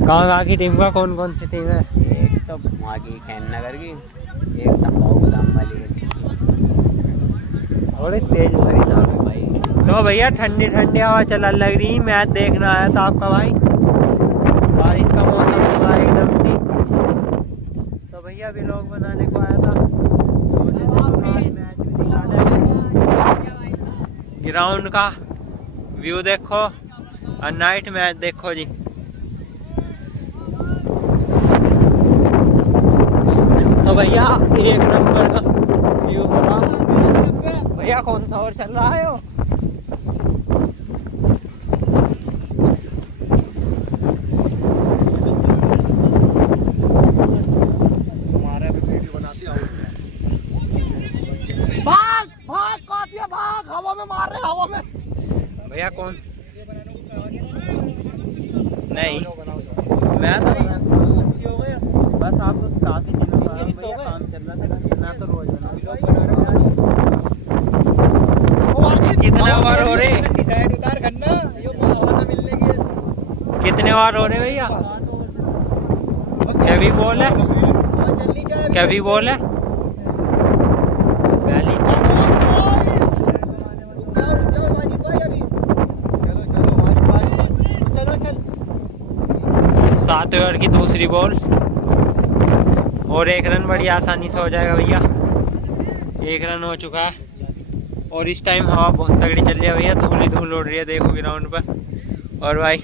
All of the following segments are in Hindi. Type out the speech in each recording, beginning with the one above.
कहाँ की टीम का कौन कौन सी टीम है? एक तो वहाँ की खैन नगर की, एक तंबाकू वाली थोड़ी तेज भाई। तो भैया ठंडी ठंडी हवा चलने लग रही। मैच देखना आया था आपका भाई, बारिश का मौसम हुआ एकदम सी, तो भैया भी लोग बनाने को आया था। ग्राउंड का व्यू देखो और नाइट मैच देखो जी। तो भैया एक नंबर का व्यू हो रहा। भैया कौन सा ओवर चल रहा है वो? भाग भाग कातिया भाग, हवा में मार रहे, हवा में। भैया कौन? नहीं मैं तो बस आपको काफी दिनों बाद भैया काम चल रहा था ना, तो रोज कितने ओवर हो रहे? कितने ओवर हो रहे भैया? कैवी बॉल है, कैवी बॉल है। पहली 7 ओवर की दूसरी बॉल और 1 रन बड़ी आसानी से हो जाएगा भैया। 1 रन हो चुका है और इस टाइम हवा बहुत तगड़ी चल रही है भैया, धूल ही धूल उड़ रही है देखो ग्राउंड पर। और भाई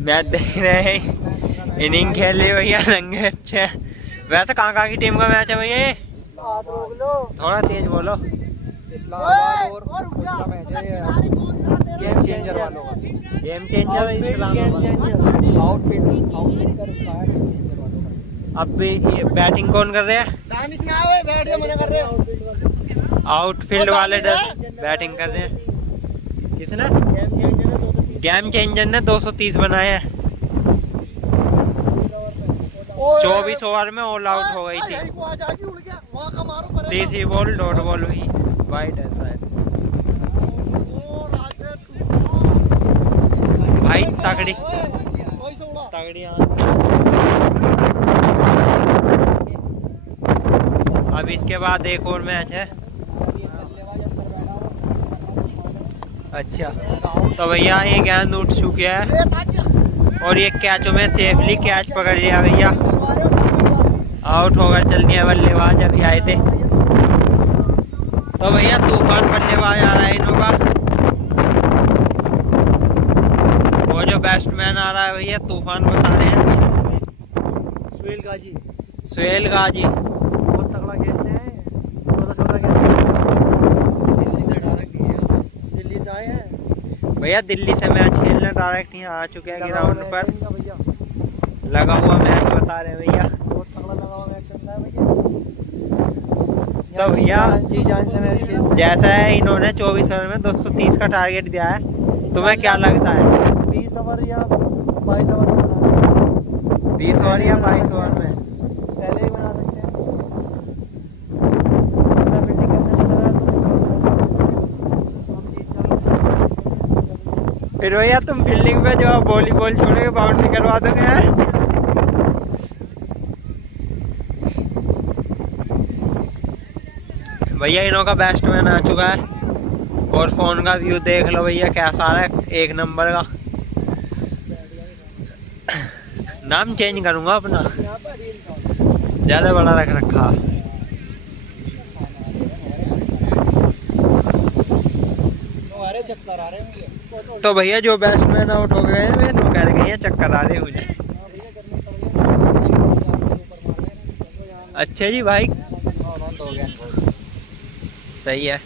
मैच देख रहे हैं, इनिंग खेल रही है भैया, रंगे अच्छे हैं। वैसे कहाँ की टीम का मैच है भैया ये? थोड़ा तेज बोलो। गेम चेंजर वालों का, गेम चेंजर अब भी बैटिंग कौन कर रहे हैं? आउटफील्ड वाले बैटिंग कर रहे हैं। किसने? गेम चेंजर ने 230 बनाए हैं। 24 ओवर में ऑल आउट हो गई थी। तीसरी बॉल डॉट बॉल हुई, वाइट है शायद। भाई तगड़ी तगड़ी। अब इसके बाद एक और मैच है। अच्छा तो भैया ये गेंद उठ चुकी है और ये कैचों में सेफली कैच पकड़ लिया भैया। आउट होकर चल दिया बल्लेबाज, अभी आए थे। तो भैया तूफान बल्लेबाज आ रहा है इनों का। वो जो बैट्समैन आ रहा है भैया तूफान बता रहे हैं। सुहेल गाजी, सुहेल गाजी बहुत तगड़ा खेलते हैं। 14 दिल्ली से आए हैं भैया, दिल्ली से मैच खेलने डायरेक्ट यहाँ आ चुके हैं ग्राउंड पर। लगा हुआ मैच बता रहे हैं भैया, बहुत तगड़ा लगा हुआ मैच चल रहा है भैया। तो भैया जी जान से मैच खेल, जैसा है इन्होंने 24 ओवर में 230 का टारगेट दिया है, तुम्हें क्या लगता है? 20 ओवर या 22 ओवर में बना सकते हैं। 20 ओवर या 22 ओवर में पहले ही बना सकते हैं। अपना फील्डिंग करने से लगा तो फिर भैया तुम फील्डिंग पे जो वॉलीबॉल छोड़ के बाउंड्री करवा दोगे। भैया इन्हों का बैट्समैन आ चुका है और फोन का व्यू देख लो भैया कैसा आ रहा है, 1 नंबर का। नाम चेंज करूंगा अपना, ज्यादा बड़ा रख रखा। चक्कर आ रहे हैं। तो भैया जो बैट्समैन आउट हो गए हैं वो कह रहे हैं चक्कर आ रहे मुझे। अच्छा जी भाई, सही है।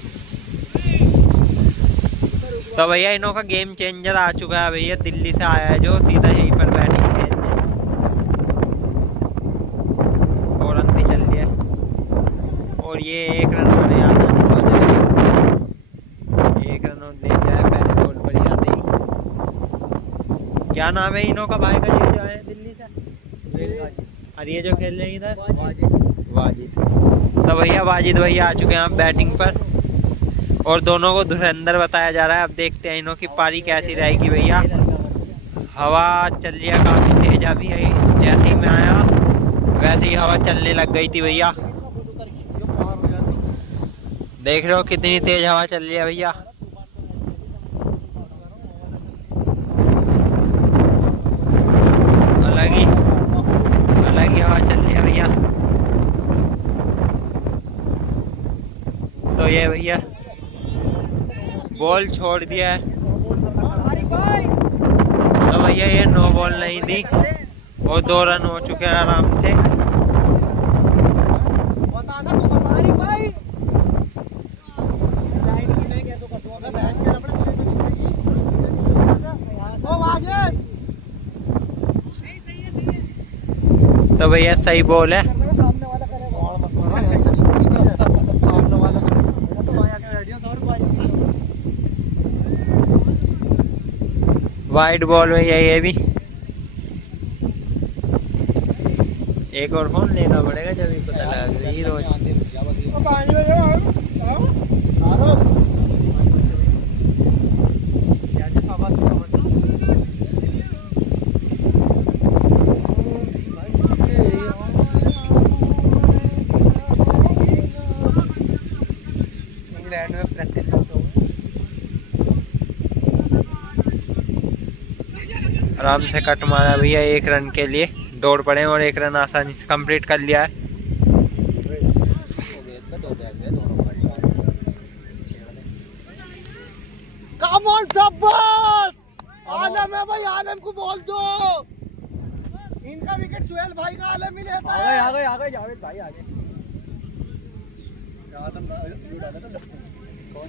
तो भैया इन्हों का गेम चेंजर आ चुका है भैया, दिल्ली से आया है जो सीधा यहीं पर बैटिंग खेलने। और अंती चल रही है और ये 1 रन बड़े आसानी से हो जाएगा। 1 रन और ले जाए पहले बॉल पर ही आते ही। क्या नाम है इन्हों का भाई का जो आए दिल्ली से? और ये जो खेल रहे हैं इधर वाजिद। तो भैया वाजिद भैया आ चुके हैं आप बैटिंग पर और दोनों को धुरंधर बताया जा रहा है। अब देखते हैं इन्हों की पारी कैसी रहेगी भैया। हवा चल रही है काफ़ी तेज। अभी जैसे ही मैं आया वैसे ही हवा चलने लग गई थी भैया। देख रहे हो कितनी तेज हवा चल रही है भैया। अलग ही हवा चल रही है भैया। तो ये भैया बॉल छोड़ दिया है। तो भैया ये 9 बॉल नहीं थी और 2 रन हो चुके हैं आराम से। तो भैया सही बॉल है। वाइड बॉल भैया ये भी। एक और फोन लेना पड़ेगा जब भी पता लगा ही रोज। इंग्लैंड में प्रैक्टिस करता हूँ। आराम से कट मारा भैया 1 रन के लिए। दौड़ पड़े और 1 रन आसानी से कंप्लीट कर लिया है। आलम है भाई, आलम को बोल दो। इनका विकेट सुहेल भाई का, आलम ही लेता है। आ गए जावेद भाई आ गए। कौन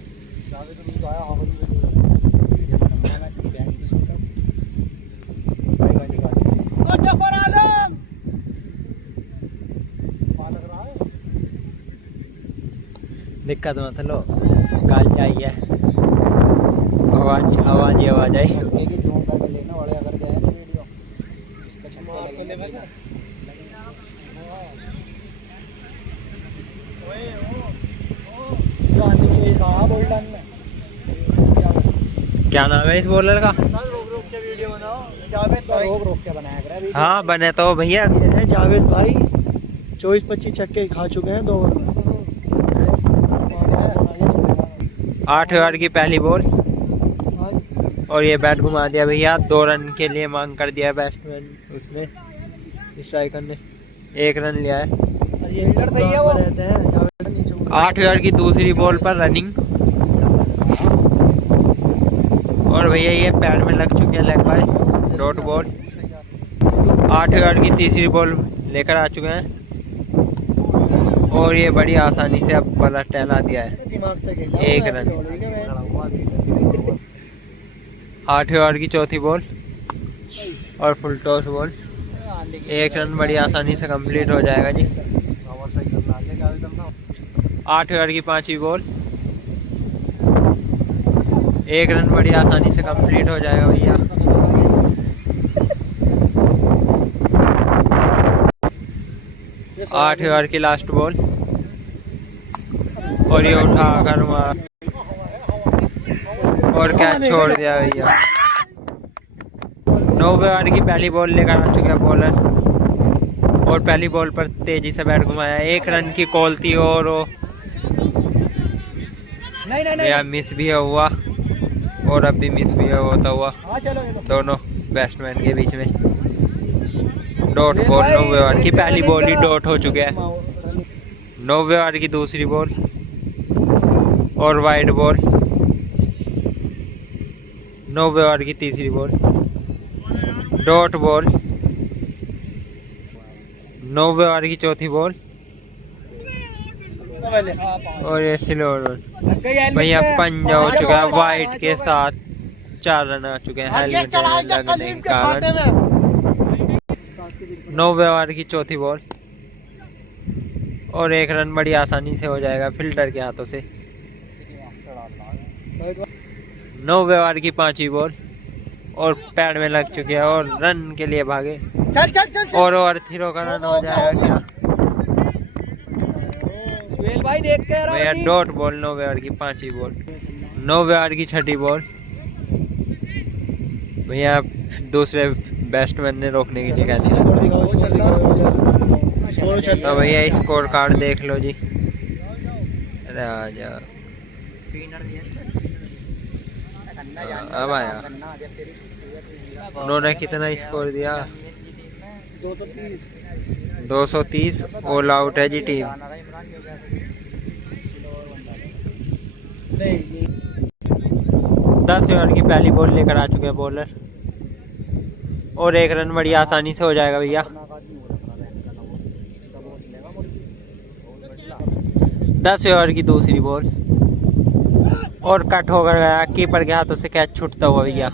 जावेद तो आया जफर आलम लग रहा है। दिक्कत मत लो, गाड़ी आई है। आवाज आई। जूम करके लेना वाले अगर गए तो वीडियो इसका छक्का लगेगा। क्या नाम है इस बॉलर का? रोक के वीडियो बनाओ। जावेद भाई रोक के बनाया करा वीडियो। हाँ बने तो भैया। जावेद भाई 24-25 छक्के खा चुके हैं 2 ओवर में। 8 ओवर की पहली बॉल और ये बैट घुमा दिया भैया। 2 रन के लिए मांग कर दिया बैट्समैन, उसने स्ट्राइकर ने 1 रन लिया है। ये सही है वो रहते हैं। 8 ओवर की दूसरी बॉल पर रनिंग और भैया ये पैर में लग चुके हैं leg bye, dot ball. 8 over की तीसरी बॉल लेकर आ चुके हैं और ये बड़ी आसानी से अब पलट टहला दिया है। 1 रन। 8 ओवर की चौथी बॉल और फुल टॉस बॉल। 1 रन बड़ी आसानी से कंप्लीट हो जाएगा जी। 8 ओवर की 5वीं बॉल। 1 रन बड़ी आसानी से कंप्लीट हो जाएगा भैया। 8 ओवर की लास्ट बॉल और ये उठा कर मार और कैच छोड़ दिया भैया। 9 ओवर की पहली बॉल लेकर आ चुके हैं बॉलर और पहली बॉल पर तेजी से बैट घुमाया। 1 रन की कॉल थी और वो नहीं मिस भी हुआ और अब भी मिस भी होता हुआ दोनों बैट्समैन के बीच में। डॉट बॉल 9 ओवर की पहली बॉल ही डॉट हो चुके हैं। 9 ओवर की दूसरी बॉल और वाइड बॉल। 9 ओवर की तीसरी बॉल, डॉट बॉल। 9 ओवर की चौथी बॉल और ये स्लो बॉल। भैया पंजा हो चुका है वाइट के साथ। 4 रन आ चुके हैं हेलमेट लगने के कारण। 9 ओवर की चौथी बॉल और 1 रन बड़ी आसानी से हो जाएगा फील्डर के हाथों से। 9 ओवर की 5वीं बॉल और पैड में लग चुके हैं और रन के लिए भागे। चल और ओवर 3 का रन हो जाएगा क्या? सुहेल भाई देख के भैया डॉट बॉल 9 ओवर की 5वीं बॉल। 9 ओवर की 6ठी बॉल। भैया दूसरे बैट्समैन ने रोकने के लिए कहा था। तो भैया स्कोर कार्ड देख लो जी। राजा अब आया, उन्होंने कितना स्कोर दिया? 230। ऑल आउट है जी टीम। 10 ओवर की पहली बॉल लेकर आ चुके हैं बॉलर, और 1 रन बड़ी आसानी से हो जाएगा भैया। 10 ओवर की दूसरी बॉल, और कट होकर गया, कीपर के हाथों से कैच छूटता हुआ भैया,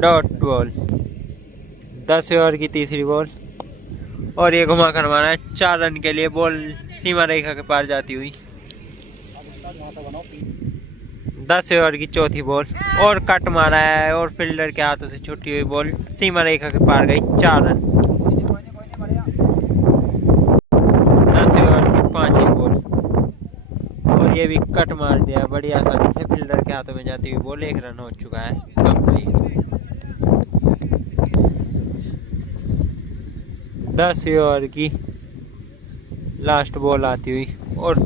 डॉट बॉल। 10 ओवर की तीसरी बॉल, और ये घुमा कर मारा है 4 रन के लिए, बॉल सीमा रेखा के पार जाती हुई। 10 ओवर की चौथी बॉल, और कट मारा है, और फील्डर के हाथों से छूटी हुई बॉल सीमा रेखा के पार गई, 4 रन। 10 ओवर की पांचवी बॉल, और ये भी कट मार दिया बड़ी आसानी से, फील्डर के हाथों में जाती हुई बॉल, 1 रन हो चुका है कंप्लीट। 10 ओवर की लास्ट बॉल आती हुई, और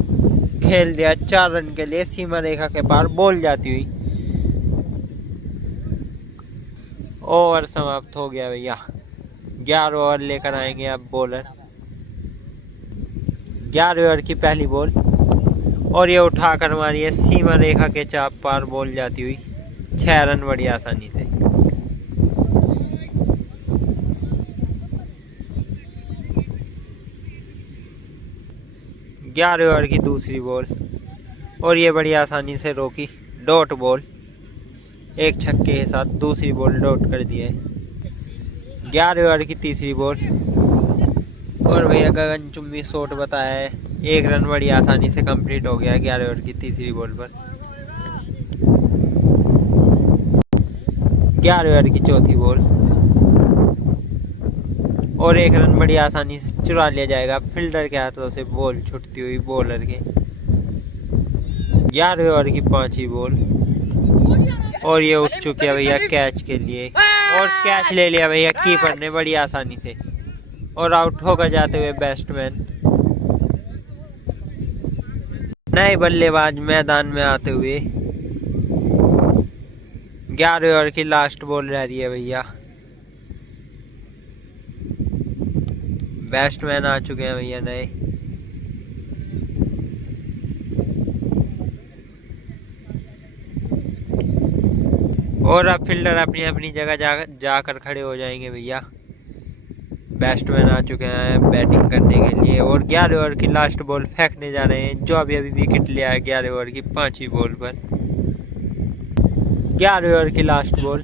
खेल दिया 4 रन के लिए, सीमा रेखा के पार बॉल जाती हुई। ओवर समाप्त हो गया भैया। 11 ओवर लेकर आएंगे अब बॉलर। 11 ओवर की पहली बॉल, और ये उठाकर मारी है सीमा रेखा के चाप पार बॉल जाती हुई, 6 रन बड़ी आसानी से। 11 ओवर की दूसरी बॉल, और ये बड़ी आसानी से रोकी, डॉट बॉल। 1 छक्के के साथ दूसरी बॉल डॉट कर दी है। 11 ओवर की तीसरी बॉल, और भैया गगनचुंबी शॉट बताया है, 1 रन बड़ी आसानी से कंप्लीट हो गया 11 ओवर की तीसरी बॉल पर। 11 ओवर की चौथी बॉल, और 1 रन बड़ी आसानी से चुरा लिया जाएगा, फील्डर के हाथों से बॉल छूटती हुई बॉलर के। 11 ओवर की पांचवी बॉल, और ये उठ चुकी है भैया कैच के लिए, और कैच ले लिया भैया कीपर ने बड़ी आसानी से, और आउट होकर जाते हुए बैट्समैन। नए बल्लेबाज मैदान में आते हुए। 11 ओवर की लास्ट बॉल रह रही है भैया। बैट्समैन आ चुके हैं भैया नए। और अब फील्डर अपनी अपनी जगह जाकर खड़े हो जाएंगे भैया। बैट्समैन आ चुके हैं बैटिंग करने के लिए, और 11 ओवर की लास्ट बॉल फेंकने जा रहे हैं, जो अभी विकेट लिया है 11 ओवर की पांचवी बॉल पर। 11 ओवर की लास्ट बॉल,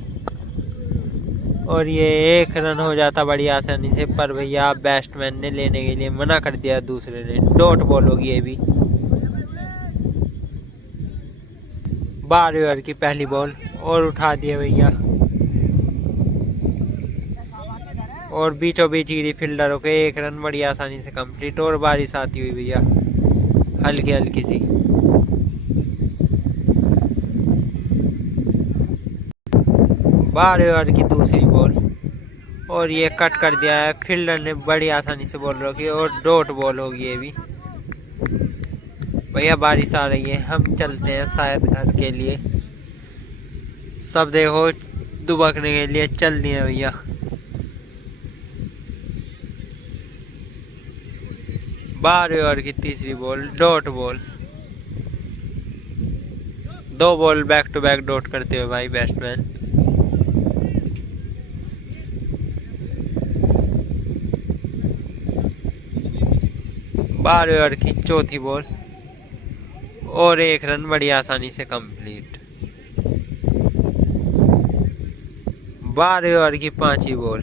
और ये 1 रन हो जाता बड़ी आसानी से, पर भैया बैट्समैन ने लेने के लिए मना कर दिया, दूसरे ने, डॉट बॉल होगी ये भी। 12 ओवर की पहली बॉल, और उठा दिया भैया, और बीचों बीच गिरी फील्डरों के, 1 रन बड़ी आसानी से कंप्लीट, और बारिश आती हुई भैया हल्की हल्की सी। 12 ओवर की दूसरी बॉल, और ये कट कर दिया है, फील्डर ने बड़ी आसानी से बॉल रोकी, और डॉट बॉल होगी ये भी। भैया बारिश आ रही है, हम चलते हैं शायद घर के लिए। सब देखो दुबकने के लिए चल दिए भैया। 12 ओवर की तीसरी ball, dot ball. 2 ball back to back dot करते हुए भाई बैट्समैन। बारह ओवर की चौथी बॉल, और 1 रन बड़ी आसानी से कंप्लीट। 12 ओवर की पांचवी बॉल,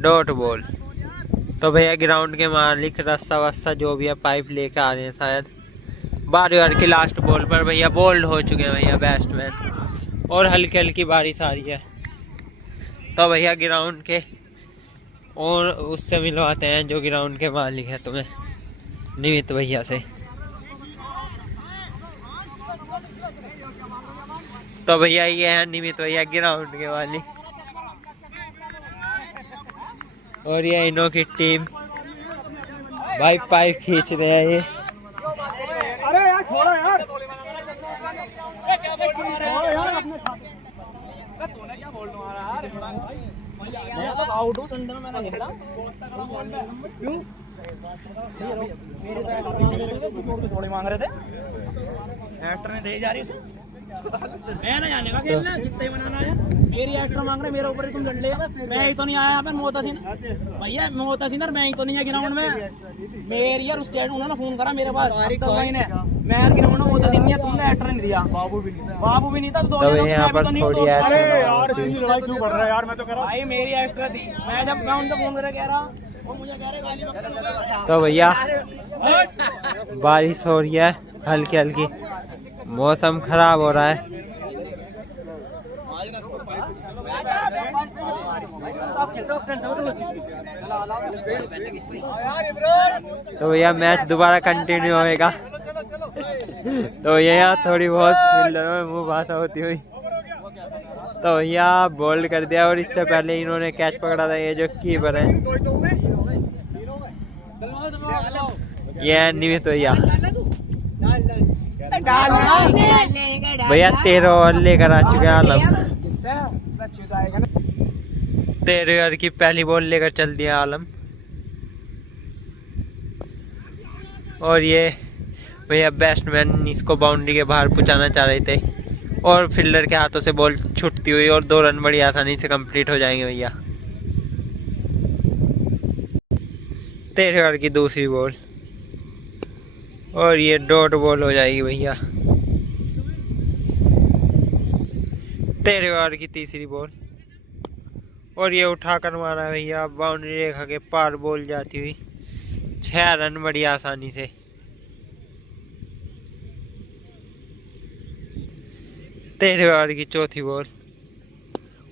डॉट बॉल। तो भैया ग्राउंड के मालिक रस्सा वस्सा जो भी है पाइप लेके आ रहे हैं शायद। 12 ओवर की लास्ट बॉल पर भैया बोल्ड हो चुके हैं भैया बैट्समैन, और हल्की हल्की बारिश आ रही है। तो भैया ग्राउंड के और उससे मिलवाते हैं जो ग्राउंड के मालिक है तुम्हें, निमित भैया से। तो भैया ये है निमित भैया ग्राउंड के वाली, और ये इनों की टीम भाई पाइप खींच रहे हैं ये। अरे यार छोड़ो यार, क्या बोल रहा यार, मैं तो आउट हूँ संडे में, मैंने खेला क्यों मेरे थोड़ी मांग रहे थे, एक्टर ने दे जा रही उसे, मैं ना जाने का खेलना कितने बनाना है, मेरी एक्टर मांग रहे मेरे ऊपर ही तुम लड़ ले, मैं ही तो नहीं आया यहाँ पे मोहतसिन भैया, मोहतसिन मैं ही तो नहीं है ग्राउंड में, मेरी यार उस टाइम उन्होंने फोन करा मेरे पास ने, मैं ग्राउंड में मोहतसिन नहीं है, तुमने एक्टर नहीं दिया, बाबू भी नहीं था, तो यहाँ पर थोड़ी यार मैं तो कह रहा भाई मेरी एक्टर थी, मैं जब मैं उनसे फोन करके कह रहा वो मुझे कह रहे गाली। तो भैया बारिश हो रही है हल्की हल्की, मौसम खराब हो रहा है। तो भैया मैच दोबारा कंटिन्यू होएगा। तो यहाँ थोड़ी बहुत फील्डरों में मुँह भाषा होती हुई, तो भैया बोल्ड कर दिया, और इससे पहले इन्होंने कैच पकड़ा था ये जो कीपर है, ये है निमित भैया। भैया 13 ओवर लेकर आ चुके हैं आलम, 13 ओवर की पहली बॉल लेकर चल दिया आलम, और ये भैया बैट्समैन इसको बाउंड्री के बाहर पहुंचाना चाह रहे थे, और फील्डर के हाथों से बॉल छूटती हुई, और 2 रन बड़ी आसानी से कंप्लीट हो जाएंगे भैया। 13 ओवर की दूसरी बॉल, और ये डॉट बॉल हो जाएगी भैया। 13 ओवर की तीसरी बॉल, और ये उठाकर मारा भैया, बाउंड्री रेखा के पार बॉल जाती हुई, 6 रन बड़ी आसानी से। 13 ओवर की चौथी बॉल,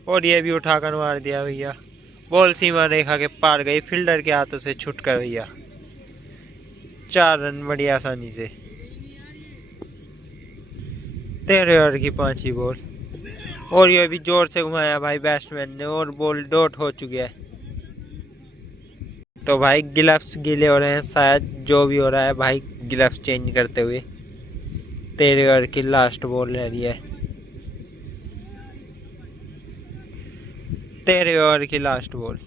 और ये भी उठाकर मार दिया भैया, बॉल सीमा रेखा के पार गई, फील्डर के हाथों से छूटकर भैया, 4 रन बड़ी आसानी से। 13 ओवर की पांचवी बॉल, और ये भी जोर से घुमाया भाई बैट्समैन ने, और बॉल डॉट हो चुकी है। तो भाई ग्लव्स गीले हो रहे हैं शायद, जो भी हो रहा है भाई ग्लव्स चेंज करते हुए। 13 ओवर की लास्ट बॉल रह रही है, 13 ओवर की लास्ट बॉल,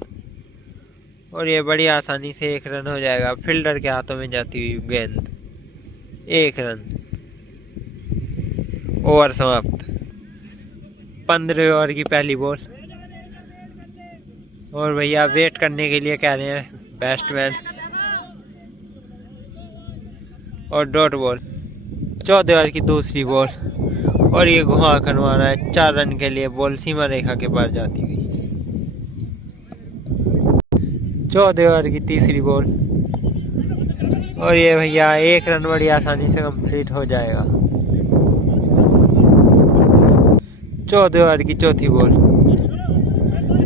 और ये बड़ी आसानी से 1 रन हो जाएगा, फील्डर के हाथों में जाती हुई गेंद, 1 रन, ओवर समाप्त। 15 ओवर की पहली बॉल, और भैया वेट करने के लिए कह रहे हैं बैट्समैन, और डॉट बॉल। 14 ओवर की दूसरी बॉल, और ये घुमा कर मारा है, 4 रन के लिए, बॉल सीमा रेखा के पार जाती हुई। 14 ओवर की तीसरी बॉल, और ये भैया 1 रन बड़ी आसानी से कंप्लीट हो जाएगा। 14 ओवर की चौथी बॉल,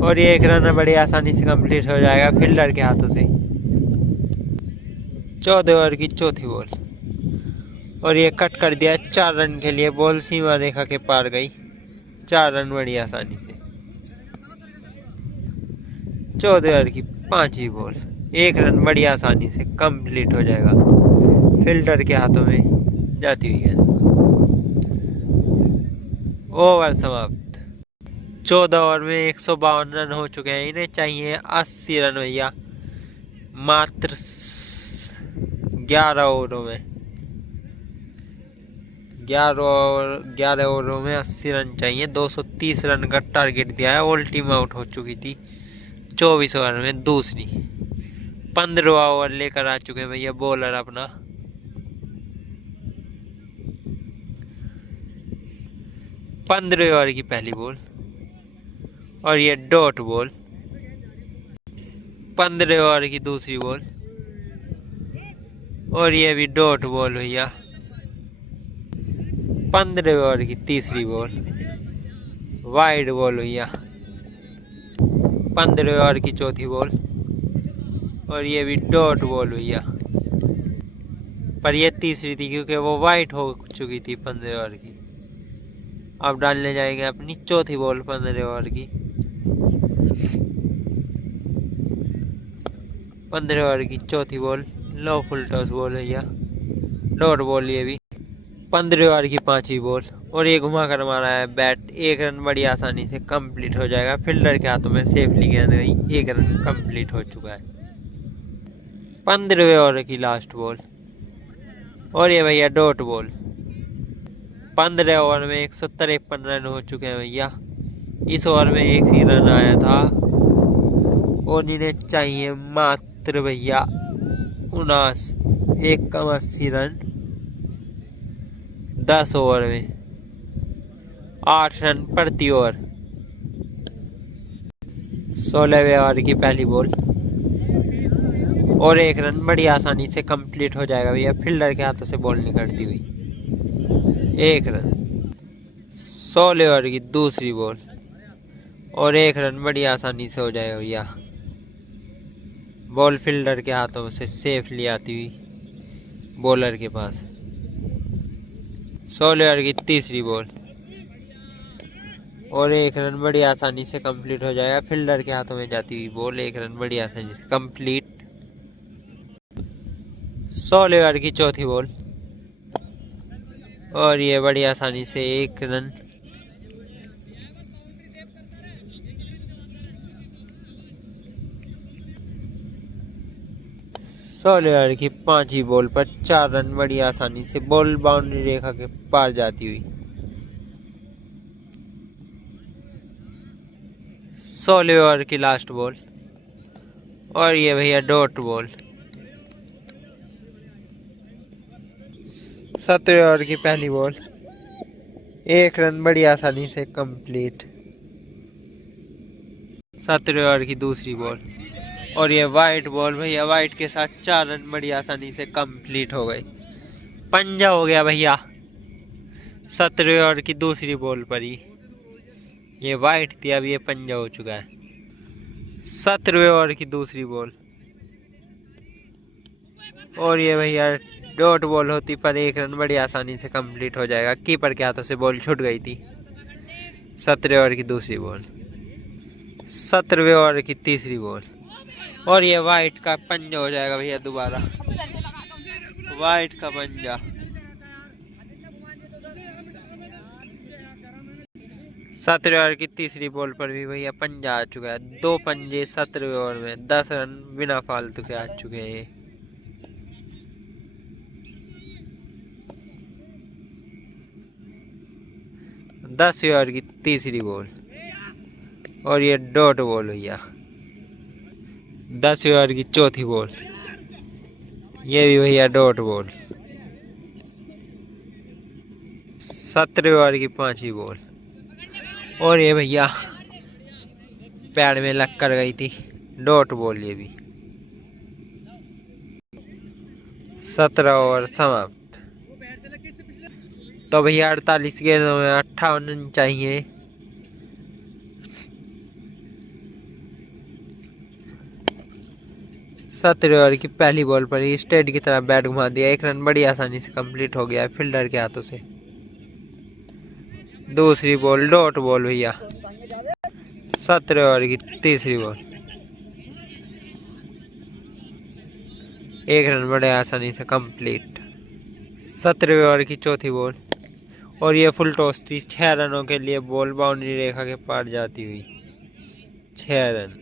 और ये 1 रन बड़ी आसानी से कंप्लीट हो जाएगा फील्डर के हाथों से। 14 ओवर की चौथी बॉल, और ये कट कर दिया, 4 रन के लिए, बॉल सीमा रेखा के पार गई, 4 रन बड़ी आसानी से। 14 ओवर की पांचवी बॉल, 1 रन बड़ी आसानी से कंप्लीट हो जाएगा, फील्डर के हाथों में जाती हुई गेंद, ओवर समाप्त। 14 ओवर में 152 रन हो चुके हैं, इन्हें चाहिए 80 रन भैया, मात्र 11 ओवरों में। 11 ओवरों में 80 रन चाहिए, 230 रन का टारगेट दिया है, ऑल टीम आउट हो चुकी थी 24 ओवर में दूसरी। 15वां ओवर लेकर आ चुके हैं भैया बॉलर अपना। 15 ओवर की पहली बॉल, और ये डॉट बॉल। 15 ओवर की दूसरी बॉल, और ये भी डॉट बॉल भैया। 15 ओवर की तीसरी बॉल, वाइड बॉल भैया। 15 ओवर की चौथी बॉल, और ये भी डॉट बॉल भैया, पर ये तीसरी थी क्योंकि वो वाइड हो चुकी थी 15 ओवर की। अब डालने जाएंगे अपनी चौथी बॉल 15 ओवर की। 15 ओवर की चौथी बॉल, लो फुल टॉस बॉल भैया, डॉट बॉल ये भी। 15 ओवर की पांचवी बॉल और ये घुमा कर मारा है बैट, 1 रन बड़ी आसानी से कंप्लीट हो जाएगा। फील्डर के हाथों में सेफली गेंद गई, 1 रन कंप्लीट हो चुका है। 15वें ओवर की लास्ट बॉल और ये भैया डॉट बॉल। 15 ओवर में 153 रन हो चुके हैं भैया। इस ओवर में 1 ही रन आया था और इन्हें चाहिए मात्र भैया 81 रन 10 ओवर में, 8 रन प्रति ओवर। 16वें ओवर की पहली बॉल और 1 रन बड़ी आसानी से कंप्लीट हो जाएगा भैया। फील्डर के हाथों से बॉल निकलती हुई 1 रन। 16 ओवर की दूसरी बॉल और 1 रन बड़ी आसानी से हो जाएगा भैया। बॉल फील्डर के हाथों से सेफली आती हुई बॉलर के पास। 16 ओवर की तीसरी बॉल और 1 रन बड़ी आसानी से कंप्लीट हो जाएगा। फील्डर के हाथों में जाती हुई बॉल, 1 रन बड़ी आसानी से कंप्लीट। 16 ओवर की चौथी बॉल और ये बड़ी आसानी से 1 रन। 16 ओवर की पांचवी बॉल पर 4 रन बड़ी आसानी से बॉल बाउंड्री रेखा के पार जाती हुई। 16 ओवर की लास्ट बॉल और ये भैया डॉट बॉल। 17 ओवर की पहली बॉल, 1 रन बड़ी आसानी से कंप्लीट। 17 ओवर की दूसरी बॉल और ये वाइट बॉल भैया, वाइट के साथ 4 रन बड़ी आसानी से कंप्लीट हो गए। पंजा हो गया भैया 17 ओवर की दूसरी बॉल पर ही। ये वाइट थी, अब ये पंजा हो चुका है। 17वें ओवर की दूसरी बॉल और ये भैया डॉट बॉल होती पर 1 रन बड़ी आसानी से कंप्लीट हो जाएगा। कीपर के हाथों से बॉल छूट गई थी। 17 ओवर की दूसरी बॉल, 17वें ओवर की तीसरी बॉल और ये वाइट का पंजा हो जाएगा भैया दोबारा, वाइट का पंजा। 17 ओवर की तीसरी बॉल पर भी भैया पंजा आ चुका है। 2 पंजे 17वें ओवर में, 10 रन बिना फालतू के आ चुके हैं ये। 10वें ओवर की तीसरी बॉल और ये डॉट बॉल भैया। 10वें ओवर की चौथी बॉल, ये भी भैया डॉट बॉल। 17वें ओवर की पांचवी बॉल और ये भैया पैड में लग कर गई थी, डॉट बॉल ये भी। 17 ओवर समाप्त। तो भैया 48 गेंदों में 58 रन चाहिए। सत्रह ओवर की पहली बॉल पर ही स्ट्रेट की तरफ बैट घुमा दिया, 1 रन बड़ी आसानी से कंप्लीट हो गया फील्डर के हाथों से। दूसरी बॉल डॉट बॉल भैया। 17 ओवर की तीसरी बॉल, 1 रन बड़े आसानी से कंप्लीट। 17वें ओवर की चौथी बॉल और ये फुल टॉस थी, 6 रनों के लिए बॉल बाउंड्री रेखा के पार जाती हुई, 6 रन।